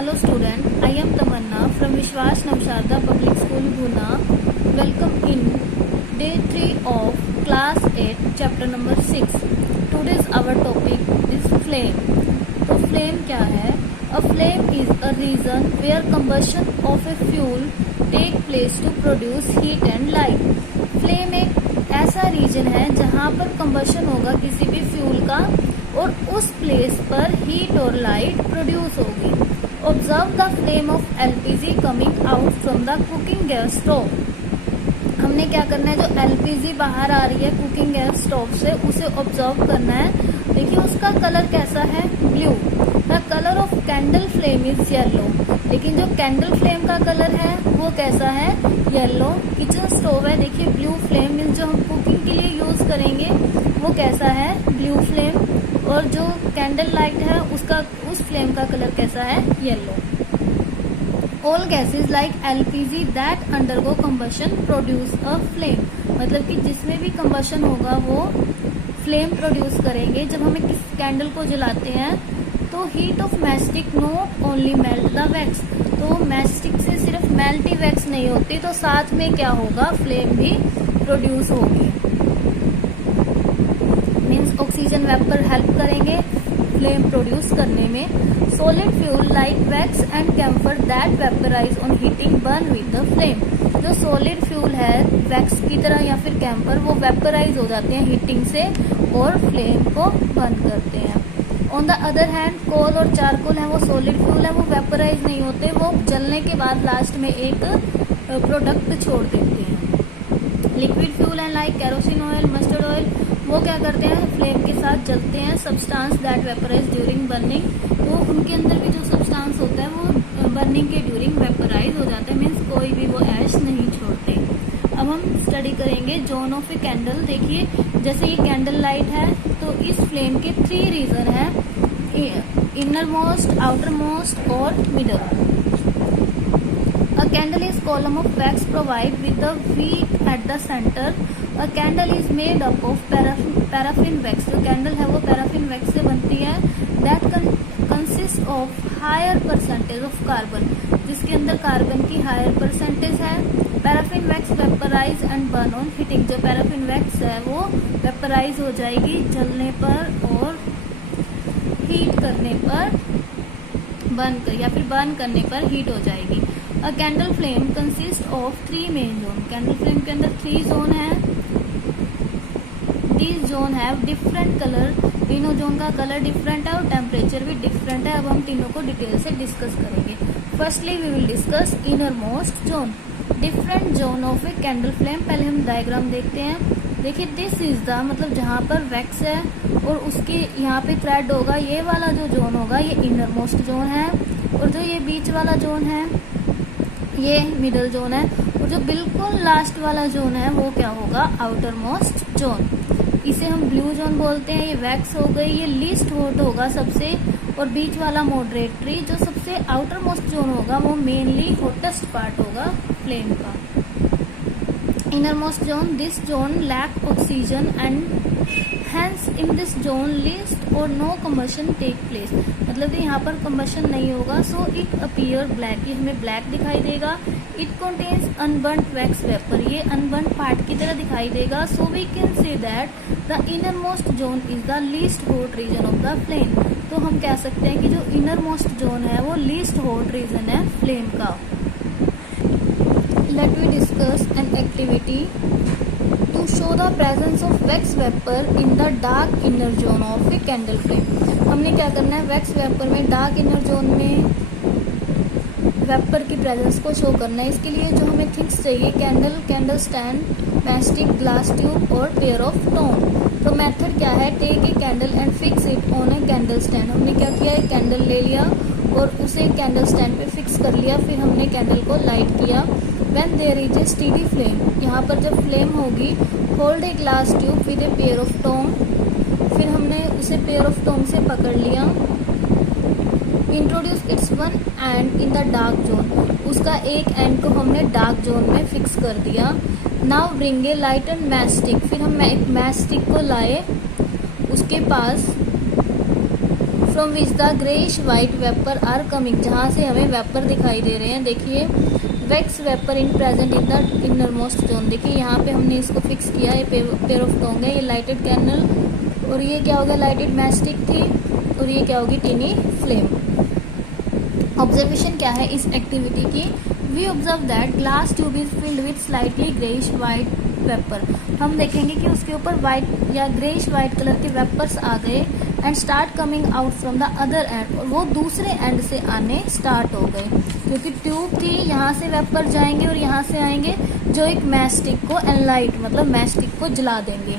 Hello student, I am Tamanna from Vishwas Namsharda Public School Guna. Welcome in day 3 of class 8 chapter number 6. Today's our topic is flame. तो flame क्या है? A flame is a region where combustion of a fuel take place to produce heat and light. Flame एक ऐसा reason है जहाँ पर combustion होगा किसी भी फ्यूल का और उस प्लेस पर हीट और लाइट प्रोड्यूस होगी. Observe the flame of LPG coming out from the cooking gas stove. हमने क्या करना है, जो एलपीजी बाहर आ रही है कुकिंग गैस स्टोव से उसे ऑब्जर्व करना है. देखिए उसका कलर कैसा है, blue. The colour of candle flame is yellow. लेकिन जो कैंडल फ्लेम का कलर है वो कैसा है, येलो. किचन स्टोव है, देखिए ब्लू फ्लेम मीन्स जो हम कुकिंग के लिए यूज करेंगे वो कैसा है, ब्लू फ्लेम. और जो कैंडल लाइट है उसका उस फ्लेम का कलर कैसा है, yellow. All gases like LPG that undergo combustion produce a flame. मतलब कि जिसमें भी कंबशन होगा वो फ्लेम प्रोड्यूस करेंगे. जब हमें किस कैंडल को जलाते हैं तो heat of mastic not only melt the wax. तो मैस्टिक से सिर्फ मेल्टी वैक्स नहीं होती, तो साथ में क्या होगा, फ्लेम भी प्रोड्यूस होगी. मीन्स ऑक्सीजन वेपर हेल्प करेंगे फ्लेम प्रोड्यूस करने में. Solid fuel like wax and camphor that vaporise on heating burn with the flame. जो सॉलिड फ्यूल है वैक्स की तरह या फिर कैम्फर, वो वेपराइज हो जाते हैं हीटिंग से और फ्लेम को बर्न करते हैं. ऑन द अदर हैंड कोल और चारकोल है, वो सॉलिड फ्यूल है, वो वेपराइज नहीं होते, वो जलने के बाद लास्ट में एक प्रोडक्ट छोड़ देते हैं. लिक्विड फ्यूल है like kerosene oil, mustard oil, वो क्या करते हैं, फ्लेम के साथ जलते हैं. Substance that vaporise during burning, तो उनके अंदर भी जो सब्सटेंस होता है वो बर्निंग के ड्यूरिंग वेपराइज हो जाता है. मीन्स कोई भी वो ऐश नहीं छोड़ते. अब हम स्टडी करेंगे जोन ऑफ ए कैंडल. देखिए जैसे ये कैंडल लाइट है तो इस फ्लेम के 3 रीजन है, इनर मोस्ट, आउटर मोस्ट और middle. A candle is column of wax provide with the wick at the center. A candle is made up of paraffin wax. जो कैंडल है वो paraffin wax से बनती है. That consists of higher percentage of carbon. जिसके अंदर carbon की higher percentage है. Paraffin wax vaporise and burn on heating. जो पैराफिन वैक्स है वो वेपराइज हो जाएगी जलने पर और हीट करने पर, या फिर बर्न करने पर हीट हो जाएगी. A candle flame consists of 3 main zone. Candle flame के अंदर 3 जोन है. These zone have different color. तीनों जोन का कलर डिफरेंट है और टेम्परेचर भी डिफरेंट है. अब हम तीनों को डिटेल से डिस्कस करेंगे. Firstly we will discuss innermost zone. Different zone of a candle flame. पहले हम डायग्राम देखते हैं. देखिए दिस इज द, मतलब जहाँ पर वैक्स है और उसके यहाँ पे थ्रेड होगा, ये वाला जो जोन होगा ये इनर मोस्ट जोन है. और जो ये बीच वाला जोन है ये मिडल जोन है. और जो बिल्कुल लास्ट वाला जोन है वो क्या होगा, आउटर मोस्ट जोन. इसे हम ब्लू जोन बोलते हैं. ये वैक्स हो गई, ये लीस्ट हॉट होगा सबसे, और बीच वाला मॉडरेटरी. जो सबसे आउटर मोस्ट जोन होगा वो मेनली हॉटेस्ट पार्ट होगा फ्लेम का. Innermost zone, this zone lack oxygen and hence in this zone least और नो कंबशन टेक प्लेस. मतलब यहाँ पर कंबशन नहीं होगा. सो इट अपीयर ब्लैक, ये हमें ब्लैक दिखाई देगा. It contains unburned wax vapour, ये अनबर्न्ड पार्ट की तरह दिखाई देगा. So we can say that the innermost zone is the least hot region of the flame. तो हम कह सकते हैं कि जो इनर मोस्ट जोन है वो लीस्ट हॉट रीजन है फ्लेम का. Let we discuss an activity to show the presence of wax vapor in the dark inner zone of a candle flame. हमने क्या करना है, वैक्स वेपर में डार्क इनर जोन में वेपर की presence को शो करना है. इसके लिए जो हमें थिंग्स चाहिए, candle stand, mastic, glass tube और पेयर ऑफ टोन. तो मेथड क्या है, take a candle and fix it on a candle stand. हमने क्या किया, एक कैंडल ले लिया और उसे कैंडल स्टैंड पे फिक्स कर लिया. फिर हमने कैंडल को लाइट किया. When there is a steady flame, यहाँ पर जब फ्लेम होगी, hold a glass tube with a pair of tong. फिर हमने उसे पेयर ऑफ टोंग से पकड़ लिया. Introduce its one end in the dark zone. उसका एक एंड को हमने डार्क जोन में फिक्स कर दिया. Now bring a light and matchstick. फिर हम एक मैस्टिक को लाए उसके पास. From which the greyish white vapour are coming, जहाँ से हमें वेपर दिखाई दे रहे हैं। देखिए wax vapour in present in the innermost zone. देखिए यहाँ पे हमने इसको फिक्स किया, ये पेयर ऑफ टोंग है, ये लाइटेड कैंडल, और ये क्या होगा, लाइटेड मैस्टिक थी, और ये क्या होगी, टीनी फ्लेम। ऑब्जर्वेशन क्या है इस एक्टिविटी की, we observe that glass tube is filled with slightly greyish white vapour. हम देखेंगे कि उसके ऊपर वाइट या ग्रेइश वाइट कलर के वेपर्स आ गए and start coming out from the other end, और वो दूसरे एंड से आने स्टार्ट हो गए, क्योंकि ट्यूब थी, यहाँ से वेपर जाएंगे और यहाँ से आएंगे जो एक मैस्टिक को एनलाइट मतलब मैस्टिक को जला देंगे।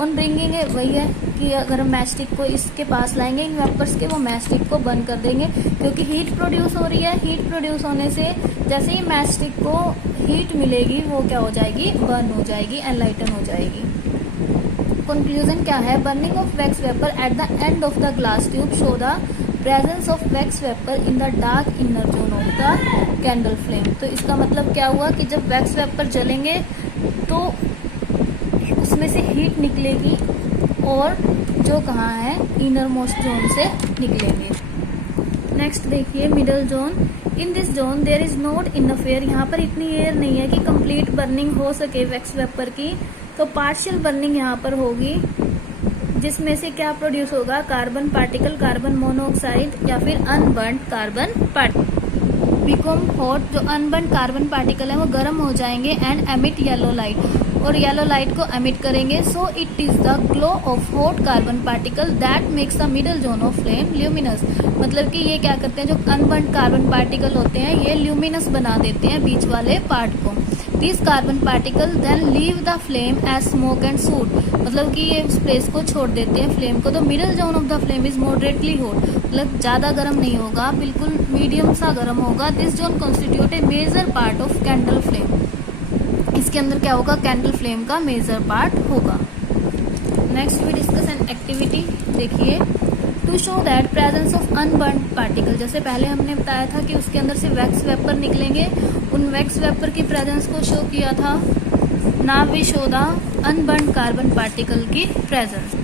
ऑन ब्रिंगिंग वही है कि अगर हम मैस्टिक को इसके पास लाएंगे इन वेपर्स के, वो मैस्टिक को बर्न कर देंगे, क्योंकि हीट प्रोड्यूस हो रही है। हीट प्रोड्यूस होने से जैसे ही मैस्टिक को हीट मिलेगी वो क्या हो जाएगी, बर्न हो जाएगी, एनलाइटन हो जाएगी। कंक्लूजन क्या है, burning of wax vapour at the end of the glass tube show the presence of wax vapour in the dark inner zone of the candle flame. तो इसका मतलब क्या हुआ कि जब वैक्स वेपर जलेंगे तो उसमें से हीट निकलेगी और जो कहाँ है, इनर मोस्ट जोन से निकलेंगे। नेक्स्ट देखिए middle zone, in this zone there is not enough air. यहाँ पर इतनी एयर नहीं है कि कंप्लीट बर्निंग हो सके वैक्स वेपर की, तो पार्शियल बर्निंग यहाँ पर होगी, जिसमें से क्या प्रोड्यूस होगा, कार्बन पार्टिकल, कार्बन मोनोऑक्साइड या फिर unburned carbon particle become hot. जो अनबर्न्ड कार्बन पार्टिकल है वो गर्म हो जाएंगे एंड एमिट येलो लाइट, और येलो लाइट को एमिट करेंगे। So it is the glow of hot carbon particle that makes the middle zone of flame luminous. मतलब कि ये क्या करते हैं, जो अनबर्न्ड कार्बन पार्टिकल होते हैं ये ल्यूमिनस बना देते हैं बीच वाले पार्ट को। This carbon particle then leave the flame as smoke and soot, मतलब कि ये इस प्लेस को छोड़ देते हैं फ्लेम को। तो middle zone of the flame is moderately hot, मतलब ज्यादा गर्म नहीं होगा, बिल्कुल मीडियम सा गर्म होगा। This zone constitute a major part of candle flame. इसके अंदर क्या होगा, कैंडल फ्लेम का मेजर पार्ट होगा। Next we discuss an activity. देखिए to show that presence of unburned particle, जैसे पहले हमने बताया था कि उसके अंदर से वैक्स वेपर निकलेंगे, उन वैक्स वेपर की प्रेजेंस को शो किया था। Now we show the unburned carbon particle की प्रेजेंस।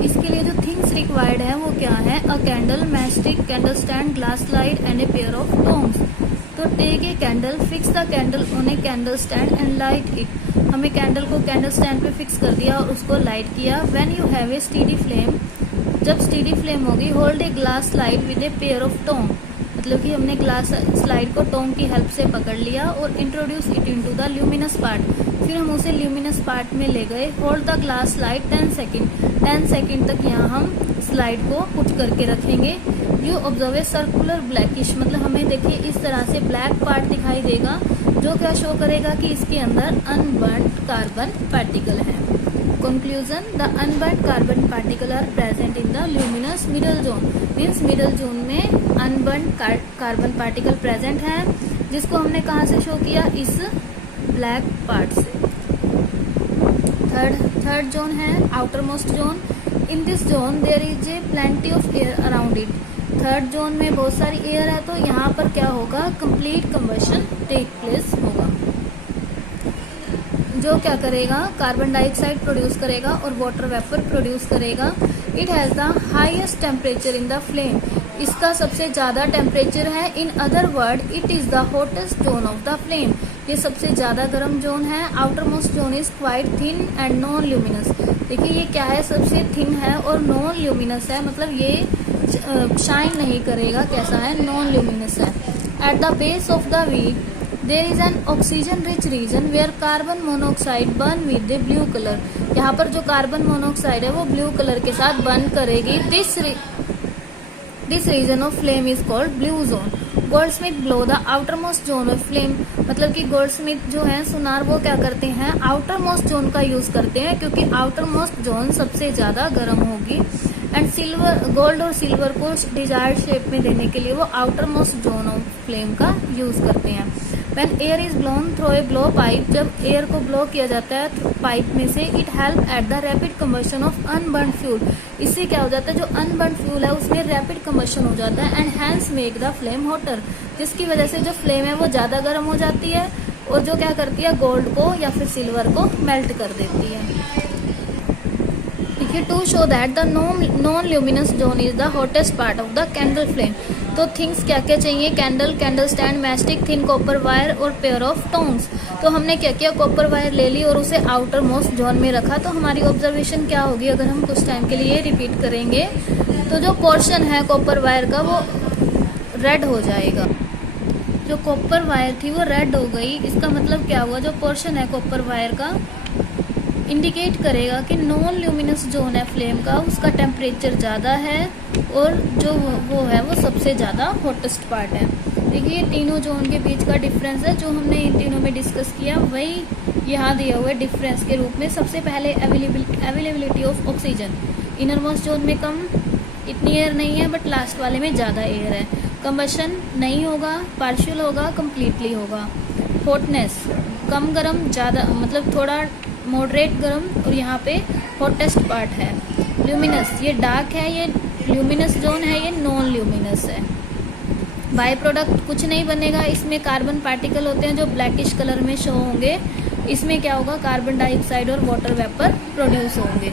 इसके लिए जो थिंग्स रिक्वायर्ड है वो क्या है, a candle, mastic, candle stand, glass slide and a pair of tongs। तो take a candle, fix the candle on a candle stand and light it. हमें कैंडल को कैंडल स्टैंड पे फिक्स कर दिया और उसको लाइट किया। When you have a steady flame, जब स्टीडी फ्लेम होगी, hold a glass slide with a pair of tong, मतलब कि हमने ग्लास स्लाइड को टोंग की हेल्प से पकड़ लिया और introduce it into the luminous part. फिर हम उसे ल्यूमिनस पार्ट में ले गए। Hold the glass slide 10 second, 10 second तक यहाँ हम स्लाइड को पुट करके रखेंगे। You observe a circular blackish, मतलब हमें देखिए इस तरह से ब्लैक पार्ट दिखाई देगा, जो क्या शो करेगा कि इसके अंदर अनबर्न्ड कार्बन पार्टिकल है। Conclusion, the unburned carbon particle are present in the luminous middle zone. Means middle zone में अनबर्न्ड कार्बन पार्टिकल प्रेजेंट है, जिसको हमने कहाँ से शो किया, इस ब्लैक पार्ट से। थर्ड जोन है outer most zone. In this zone there is a plenty of air around it. Third zone में बहुत सारी एयर है, तो यहाँ पर क्या होगा, कंप्लीट कंबशन टेक प्लेस होगा, जो क्या करेगा, कार्बन डाइऑक्साइड प्रोड्यूस करेगा और वाटर वेपर प्रोड्यूस करेगा। It has the highest temperature in the flame, इसका सबसे ज्यादा टेम्परेचर है। In other word it is the hottest zone of the flame, ये सबसे ज्यादा गर्म जोन है। Outer most zone is quite thin and non luminous. देखिए ये क्या है, सबसे थिन है और नॉन ल्यूमिनस है, मतलब ये शाइन नहीं करेगा, कैसा है, नॉन ल्यूमिनस है। At the base of the wick there is an oxygen rich region where carbon monoxide burn with a blue colour. यहाँ पर जो कार्बन मोनोऑक्साइड है वो ब्लू कलर के साथ बर्न करेगी। This region of flame is called blue zone. Goldsmith blow the outer most zone of flame, मतलब कि गोल्डस्मिथ जो है सुनार, वो क्या करते हैं, आउटर मोस्ट जोन का यूज करते हैं, क्योंकि आउटर मोस्ट जोन सबसे ज्यादा गर्म होगी। एंड सिल्वर, गोल्ड और सिल्वर को डिजायर्ड शेप में देने के लिए वो outer most zone of flame का यूज करते हैं। When air is blown through a blow pipe, जब एयर को ब्लो किया जाता है पाइप में से, it help at the rapid combustion of unburned fuel. इससे क्या हो जाता है, जो अनबर्न्ड फ्यूल है उसमें रैपिड कम्बशन हो जाता है and hence make the flame hotter, जिसकी वजह से जो फ्लेम है वो ज्यादा गर्म हो जाती है और जो क्या करती है, गोल्ड को या फिर सिल्वर को मेल्ट कर देती है। देखिए, to show that the non luminous zone is the hottest part of the candle flame. तो थिंग्स क्या क्या चाहिए, candle stand, mastic, thin copper wire और पेयर ऑफ टोन्स। तो हमने क्या किया, कॉपर वायर ले ली और उसे आउटर मोस्ट जोन में रखा। तो हमारी ऑब्जर्वेशन क्या होगी, अगर हम कुछ टाइम के लिए रिपीट करेंगे तो जो पोर्शन है कॉपर वायर का वो रेड हो जाएगा। जो कॉपर वायर थी वो रेड हो गई, इसका मतलब क्या हुआ, जो पोर्शन है कॉपर वायर का इंडिकेट करेगा कि नॉन ल्यूमिनस जोन है फ्लेम का, उसका टेम्परेचर ज़्यादा है और जो वो है वो सबसे ज़्यादा हॉटेस्ट पार्ट है। देखिए, तीनों जोन के बीच का डिफरेंस है जो हमने इन तीनों में डिस्कस किया, वही यहाँ दिया हुआ है डिफरेंस के रूप में। सबसे पहले availability of oxygen, inner most zone में कम, इतनी एयर नहीं है, बट लास्ट वाले में ज़्यादा एयर है। कंबशन नहीं होगा, पार्शियल होगा, कम्प्लीटली होगा। हॉटनेस, कम गर्म, ज़्यादा मतलब थोड़ा मॉडरेट गर्म, और यहाँ पे हॉटेस्ट पार्ट है। ल्यूमिनस, ये डार्क है, ये ल्यूमिनस जोन है, ये नॉन ल्यूमिनस है। बाय प्रोडक्ट कुछ नहीं बनेगा, इसमें कार्बन पार्टिकल होते हैं जो ब्लैकिश कलर में शो होंगे। इसमें क्या होगा, कार्बन डाइऑक्साइड और वाटर वेपर प्रोड्यूस होंगे।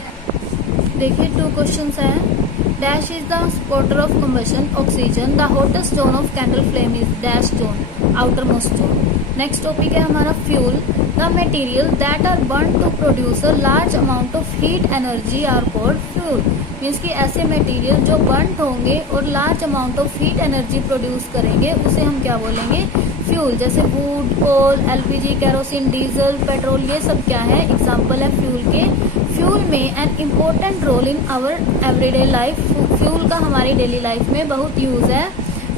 देखिए, 2 क्वेश्चंस है। Dash is the supporter of combustion, oxygen. The hottest zone of candle flame is dash zone, outer most zone. Next topic है हमारा fuel. The material that are burn to produce a large amount of heat energy are called fuel. Means कि ऐसे material जो burn होंगे और large amount of heat energy produce करेंगे उसे हम क्या बोलेंगे, फ्यूल। जैसे wood, coal, LPG, kerosene, diesel, petrol, ये सब क्या है, एग्जाम्पल है फ्यूल के। फ्यूल में an important role in our everyday life. Fuel का हमारी डेली लाइफ में बहुत यूज़ है,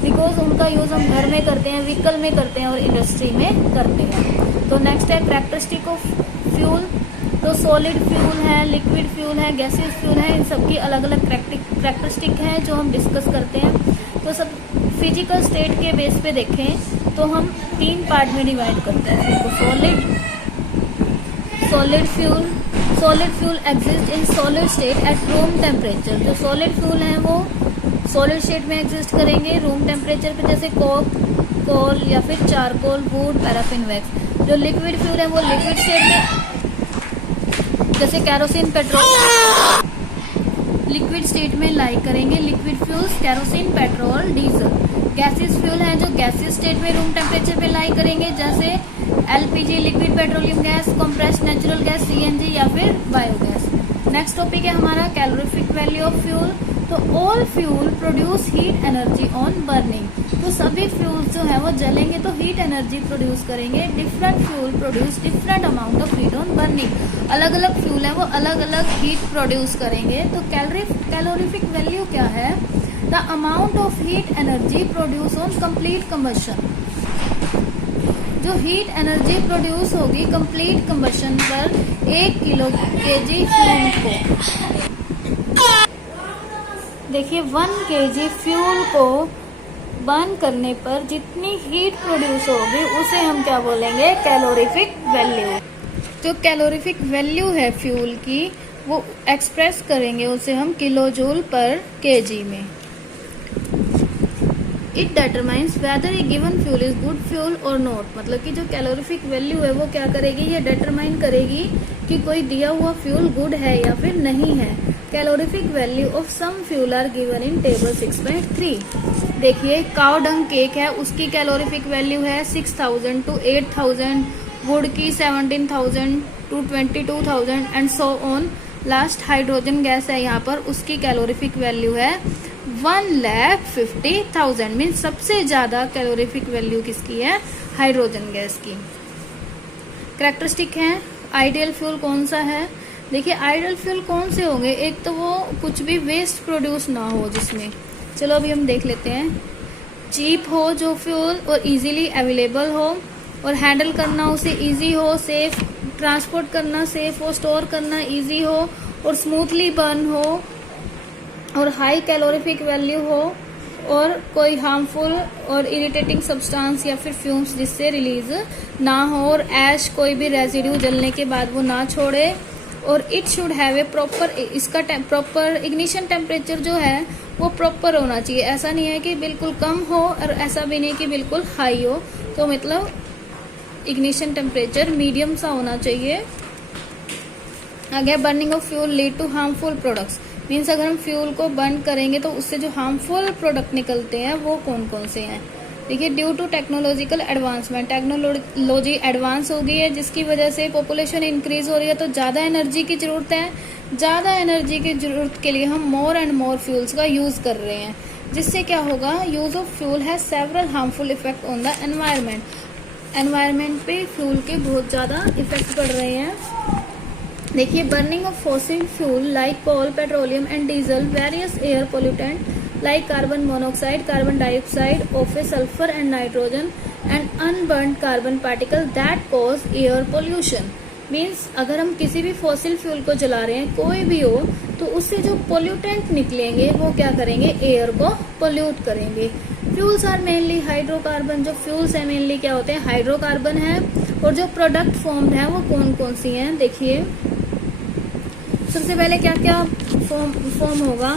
बिकॉज उनका यूज़ हम घर में करते हैं, व्हीकल में करते हैं और इंडस्ट्री में करते हैं। तो नेक्स्ट है कैरेक्टरिस्टिक ऑफ फ्यूल। तो सॉलिड फ्यूल है, लिक्विड फ्यूल है, गैसियस फ्यूल है, इन सबकी अलग अलग कैरेक्टरिस्टिक हैं जो हम डिस्कस करते हैं। तो सब फिजिकल स्टेट के बेस पे देखें तो हम 3 पार्ट में डिवाइड करते हैं। तो solid fuel exist in solid state at room temperature. जो सॉलिड फ्यूल हैं वो सॉलिड स्टेट में एग्जिस्ट करेंगे रूम टेम्परेचर पे, जैसे कोक, कोल या फिर चारकोल, वुड, पैराफिन वैक्स। जो लिक्विड फ्यूल है वो लिक्विड स्टेट में, जैसे कैरोसिन, पेट्रोल, लिक्विड स्टेट में लाई करेंगे। Liquid fuels kerosene, petrol, diesel. Gaseous fuel है जो गैसियस स्टेट में रूम टेम्परेचर पे लाई करेंगे, जैसे LPG, liquid petroleum gas, compressed natural gas, CNG या फिर बायोगैस। नेक्स्ट टॉपिक है हमारा कैलोरीफिक वैल्यू ऑफ फ्यूल। तो all fuel produce heat energy on burning. तो सभी फ्यूल्स जो है वो जलेंगे तो हीट एनर्जी प्रोड्यूस करेंगे। Different fuel produce different amount of heat on burning. अलग अलग फ्यूल है वो अलग अलग हीट प्रोड्यूस करेंगे। तो कैलोरीफिक वैल्यू क्या है, the amount of heat energy produce on complete combustion. जो हीट एनर्जी प्रोड्यूस होगी कंप्लीट कंबशन पर 1 किलो केजी फ्यूल को, देखिए 1 केजी फ्यूल को बर्न करने पर जितनी हीट प्रोड्यूस होगी उसे हम क्या बोलेंगे, कैलोरीफिक वैल्यू। जो कैलोरीफिक वैल्यू है फ्यूल की वो एक्सप्रेस करेंगे उसे हम किलो जूल पर केजी में। It determines weather A given fuel is good fuel और नॉट। मतलब कि जो कैलोरीफिक वैल्यू है वो क्या करेगी, ये डिटरमाइन करेगी कि कोई दिया हुआ फ्यूल गुड है या फिर नहीं है। Calorific value of some fuel are given in table 6.3। देखिए, काउ डंग केक है, उसकी कैलोरीफिक वैल्यू है 6000 to 8000, वुड की 17000 to 22000 and so on. Last hydrogen gas है यहाँ पर, उसकी कैलोरीफिक वैल्यू है 1,50,000। मीन सबसे ज्यादा कैलोरीफिक वैल्यू किसकी है, हाइड्रोजन गैस की। कैरेक्टरिस्टिक है, आइडियल फ्यूल कौन सा है। देखिए, आइडियल फ्यूल कौन से होंगे, एक तो वो कुछ भी वेस्ट प्रोड्यूस ना हो जिसमें, चलो अभी हम देख लेते हैं। चीप हो जो फ्यूल और इजीली अवेलेबल हो और हैंडल करना उसे इजी हो, सेफ ट्रांसपोर्ट करना सेफ हो, स्टोर करना इजी हो और स्मूथली बर्न हो और हाई कैलोरीफिक वैल्यू हो और कोई हार्मफुल और इरिटेटिंग सब्सटेंस या फिर फ्यूम्स जिससे रिलीज ना हो और ऐश कोई भी रेजिड्यू जलने के बाद वो ना छोड़े। और it should have a proper, इसका प्रॉपर इग्निशन टेम्परेचर जो है वो प्रॉपर होना चाहिए। ऐसा नहीं है कि बिल्कुल कम हो और ऐसा भी नहीं कि बिल्कुल हाई हो। तो मतलब इग्निशन टेम्परेचर मीडियम सा होना चाहिए। आगे burning of fuel lead to harmful products, means अगर हम फ्यूल को बर्न करेंगे तो उससे जो हार्मफुल प्रोडक्ट निकलते हैं वो कौन कौन से हैं। देखिए, due to technological advancement, technology advance हो गई है जिसकी वजह से पॉपुलेशन इंक्रीज हो रही है, तो ज़्यादा एनर्जी की जरूरत है। ज़्यादा एनर्जी की जरूरत के लिए हम मोर एंड मोर फ्यूल्स का यूज़ कर रहे हैं, जिससे क्या होगा, use of fuel has several harmful effect on the environment. Environment पे फ्यूल के बहुत ज़्यादा इफेक्ट पड़ रहे हैं। देखिए, burning of fossil fuel like coal, petroleum and diesel, various air pollutant like carbon monoxide, carbon dioxide, office, sulfur and nitrogen and unburned carbon particle that cause air pollution। Means अगर हम किसी भी fossil fuel को जला रहे हैं, कोई भी हो, तो उससे जो पोल्यूटेंट निकलेंगे वो क्या करेंगे, एयर को पोल्यूट करेंगे। फ्यूल्स आर मेनली हाइड्रोकार्बन, जो फ्यूल्स है मेनली क्या होते हैं, हाइड्रोकार्बन है। और जो प्रोडक्ट फॉर्म्ड है वो कौन कौन सी हैं, देखिए सबसे पहले क्या क्या फॉर्म होगा,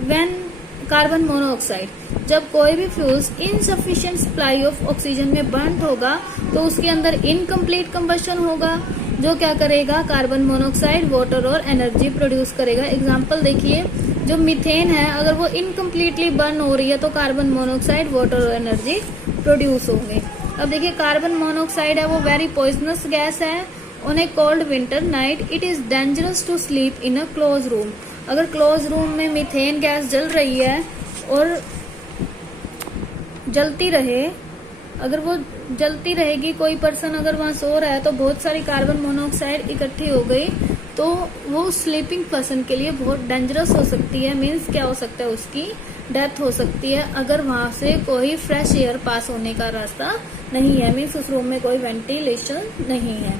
व्हेन कार्बन मोनोऑक्साइड, जब कोई भी fuels insufficient supply of oxygen में बर्न होगा तो उसके अंदर इनकम्प्लीट कंबशन होगा, जो क्या करेगा, कार्बन मोनोऑक्साइड वाटर और एनर्जी प्रोड्यूस करेगा। एग्जांपल देखिए, जो मीथेन है अगर वो इनकम्प्लीटली बर्न हो रही है तो कार्बन मोनोऑक्साइड वाटर और एनर्जी प्रोड्यूस होंगे। अब देखिए, कार्बन मोनोऑक्साइड है वो वेरी पॉइजनस गैस है। On a cold winter night it is dangerous to sleep in a close room. अगर क्लोज रूम में मीथेन गैस जल रही है और जलती रहे, अगर वो जलती रहेगी, कोई पर्सन अगर वहां सो रहा है तो बहुत सारी कार्बन मोनोऑक्साइड इकट्ठी हो गई, तो वो स्लीपिंग पर्सन के लिए बहुत डेंजरस हो सकती है। मीन्स क्या हो सकता है, उसकी डेथ हो सकती है अगर वहां से कोई फ्रेश एयर पास होने का रास्ता नहीं है, मीन्स उस रूम में कोई वेंटिलेशन नहीं है।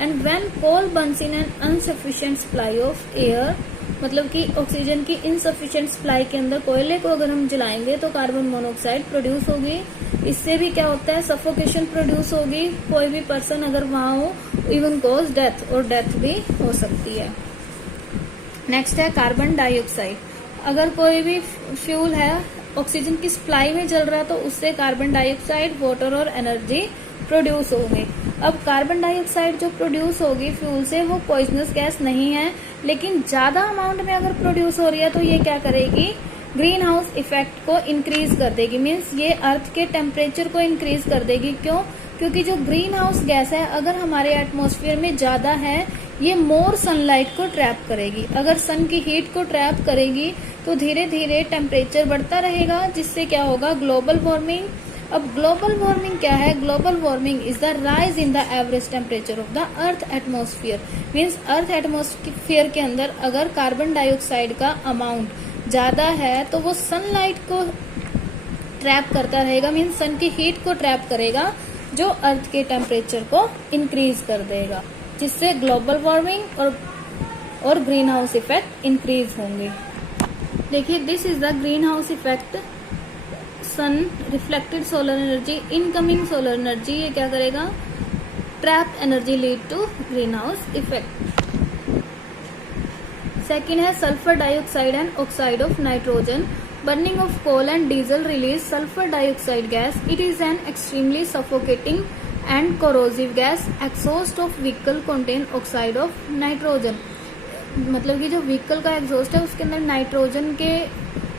And when coal burns in an insufficient supply of air, मतलब कि ऑक्सीजन की इनसफिशिएंट सप्लाई के अंदर कोयले को अगर हम जलाएंगे तो कार्बन मोनोऑक्साइड प्रोड्यूस होगी। इससे भी क्या होता है, सफोकेशन प्रोड्यूस होगी, कोई भी पर्सन अगर वहां हो, इवन कॉज डेथ, और डेथ भी हो सकती है। नेक्स्ट है कार्बन डाइऑक्साइड। अगर कोई भी फ्यूल है ऑक्सीजन की सप्लाई में चल रहा है तो उससे कार्बन डाइऑक्साइड वाटर और एनर्जी प्रोड्यूस होगी। अब कार्बन डाइऑक्साइड जो प्रोड्यूस होगी फ्यूल से वो पॉइजनस गैस नहीं है, लेकिन ज्यादा अमाउंट में अगर प्रोड्यूस हो रही है तो ये क्या करेगी, ग्रीन हाउस इफेक्ट को इंक्रीज कर देगी। मीन्स ये अर्थ के टेम्परेचर को इंक्रीज कर देगी। क्यों? क्योंकि जो ग्रीन हाउस गैस है अगर हमारे एटमॉस्फेयर में ज्यादा है, ये मोर सनलाइट को ट्रैप करेगी। अगर सन की हीट को ट्रैप करेगी तो धीरे धीरे टेम्परेचर बढ़ता रहेगा, जिससे क्या होगा, ग्लोबल वार्मिंग। अब ग्लोबल वार्मिंग क्या है, global warming is the rise in the average temperature of the earth atmosphere. Means earth atmosphere के अंदर अगर कार्बन डाइऑक्साइड का अमाउंट ज्यादा है तो वो सनलाइट को ट्रैप करता रहेगा, मीन्स सन की हीट को ट्रैप करेगा, जो अर्थ के टेम्परेचर को इंक्रीज कर देगा, जिससे ग्लोबल वार्मिंग और ग्रीन हाउस इफेक्ट इंक्रीज होंगे। देखिए, this is the greenhouse effect. Sun reflected solar energy, incoming solar energy, ये क्या करेगा, trap energy lead to greenhouse effect. Second है sulphur dioxide and oxide of nitrogen. Burning of coal and diesel release sulfur dioxide gas. It is an extremely suffocating and corrosive gas. Exhaust of vehicle contain oxide of nitrogen. मतलब कि जो vehicle का exhaust है उसके अंदर nitrogen के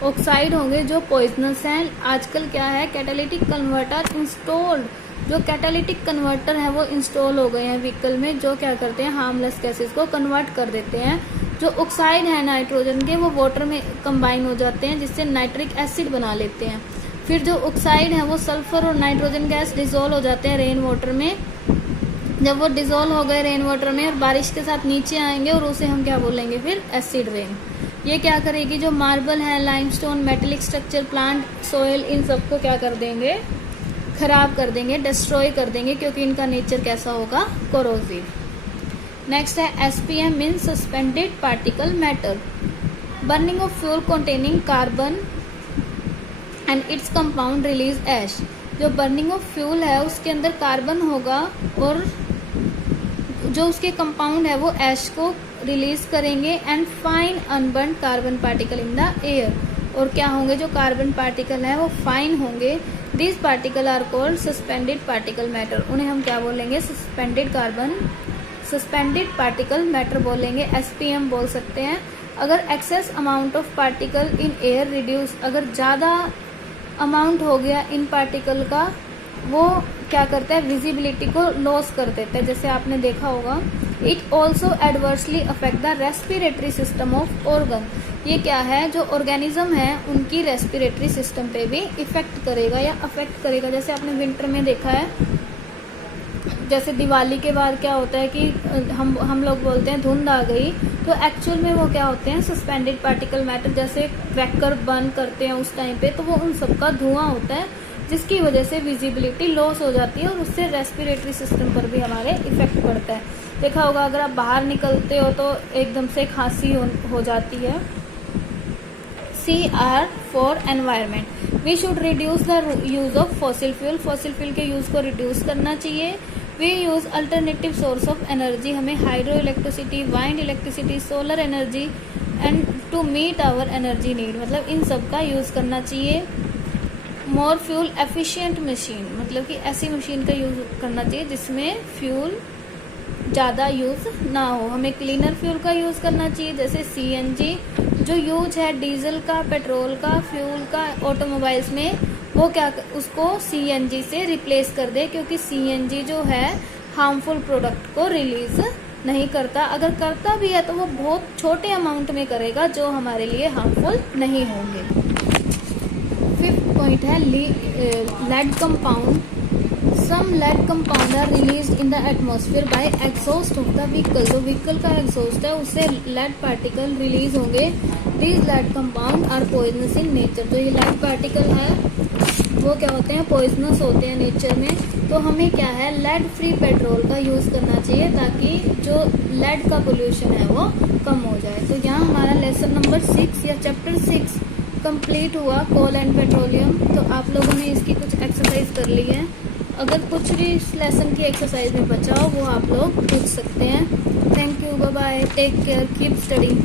oxide होंगे जो पॉइजनस हैं। आजकल क्या है, कैटालिटिक कन्वर्टर इंस्टॉल्ड, जो कैटालिटिक कन्वर्टर है वो इंस्टॉल हो गए हैं व्हीकल में, जो क्या करते हैं, हार्मलेस गैसेस को कन्वर्ट कर देते हैं। जो ऑक्साइड है नाइट्रोजन के वो वाटर में कंबाइन हो जाते हैं, जिससे नाइट्रिक एसिड बना लेते हैं। फिर जो ऑक्साइड है वो सल्फर और नाइट्रोजन गैस डिसॉल्व हो जाते हैं रेन वाटर में। जब वो डिसॉल्व हो गए रेन वाटर में और बारिश के साथ नीचे आएंगे, और उसे हम क्या बोलेंगे फिर, एसिड रेन। ये क्या करेगी, जो मार्बल है, limestone, metallic structure, plant, soil, इन सबको क्या कर देंगे, खराब कर देंगे, डिस्ट्रॉय कर देंगे, क्योंकि इनका नेचर कैसा होगा, कोरोसिव। नेक्स्ट है SPM mean suspended particle matter. Burning of fuel containing carbon and its compound release ash. जो बर्निंग ऑफ फ्यूल है उसके अंदर कार्बन होगा और जो उसके कंपाउंड है वो ऐश को रिलीज करेंगे। And fine unburn carbon particle in the air. और क्या होंगे, जो कार्बन पार्टिकल है वो फाइन होंगे। This particle are called suspended particle matter. उन्हें हम क्या बोलेंगे, suspended carbon, suspended particle matter बोलेंगे, SPM बोल सकते हैं। अगर excess amount of particle in air reduce, अगर ज़्यादा अमाउंट हो गया इन पार्टिकल का, वो क्या करता है, विजिबिलिटी को लॉस कर देता है, जैसे आपने देखा होगा। It also adversely affect the respiratory system of organ, ये क्या है, जो ऑर्गेनिज्म है उनकी रेस्पिरेटरी सिस्टम पे भी इफेक्ट करेगा या अफेक्ट करेगा। जैसे आपने विंटर में देखा है, जैसे दिवाली के बाद क्या होता है कि हम लोग बोलते हैं धुंध आ गई, तो एक्चुअल में वो क्या होते हैं, सस्पेंडेड पार्टिकल मैटर, जैसे क्रैकर बर्न करते हैं उस टाइम पे, तो वो उन सबका धुआं होता है, जिसकी वजह से विजिबिलिटी लॉस हो जाती है और उससे रेस्पिरेटरी सिस्टम पर भी हमारे इफेक्ट पड़ता है। देखा होगा अगर आप बाहर निकलते हो तो एकदम से खांसी हो जाती है। CR for environment, we should reduce the use of fossil fuel, fossil fuel के यूज को रिड्यूस करना चाहिए। We use alternative source of energy, हमें hydroelectricity, wind electricity, solar energy and to meet our energy need, मतलब इन सब का use करना चाहिए। मोर फ्यूल एफिशिएंट मशीन, मतलब कि ऐसी मशीन का यूज करना चाहिए जिसमें फ्यूल ज़्यादा यूज ना हो। हमें क्लीनर फ्यूल का यूज करना चाहिए, जैसे CNG जो यूज है डीजल का, पेट्रोल का, फ्यूल का ऑटोमोबाइल्स में, वो क्या उसको CNG से रिप्लेस कर दे, क्योंकि CNG जो है हार्मफुल प्रोडक्ट को रिलीज नहीं करता। अगर करता भी है तो वो बहुत छोटे अमाउंट में करेगा जो हमारे लिए हार्मफुल नहीं होंगे। 5th पॉइंट है lead compound, some lead compound are released in the atmosphere by exhaust of the vehicle, जो व्हीकल का एग्जॉस्ट है उससे lead particle रिलीज होंगे। These lead compound are poisonous in nature, जो ये lead particle है वो क्या होते हैं, पॉइजनस होते हैं नेचर में। तो हमें क्या है, लेड फ्री पेट्रोल का यूज करना चाहिए ताकि जो लेड का पोल्यूशन है वो कम हो जाए। तो यहाँ हमारा लेसन नंबर 6 या चैप्टर 6 कंप्लीट हुआ, कोल एंड पेट्रोलियम। तो आप लोगों ने इसकी कुछ एक्सरसाइज कर ली है, अगर कुछ भी इस लेसन की एक्सरसाइज में बचा हो वो आप लोग पूछ सकते हैं। Thank you, bye bye, take care, keep studying.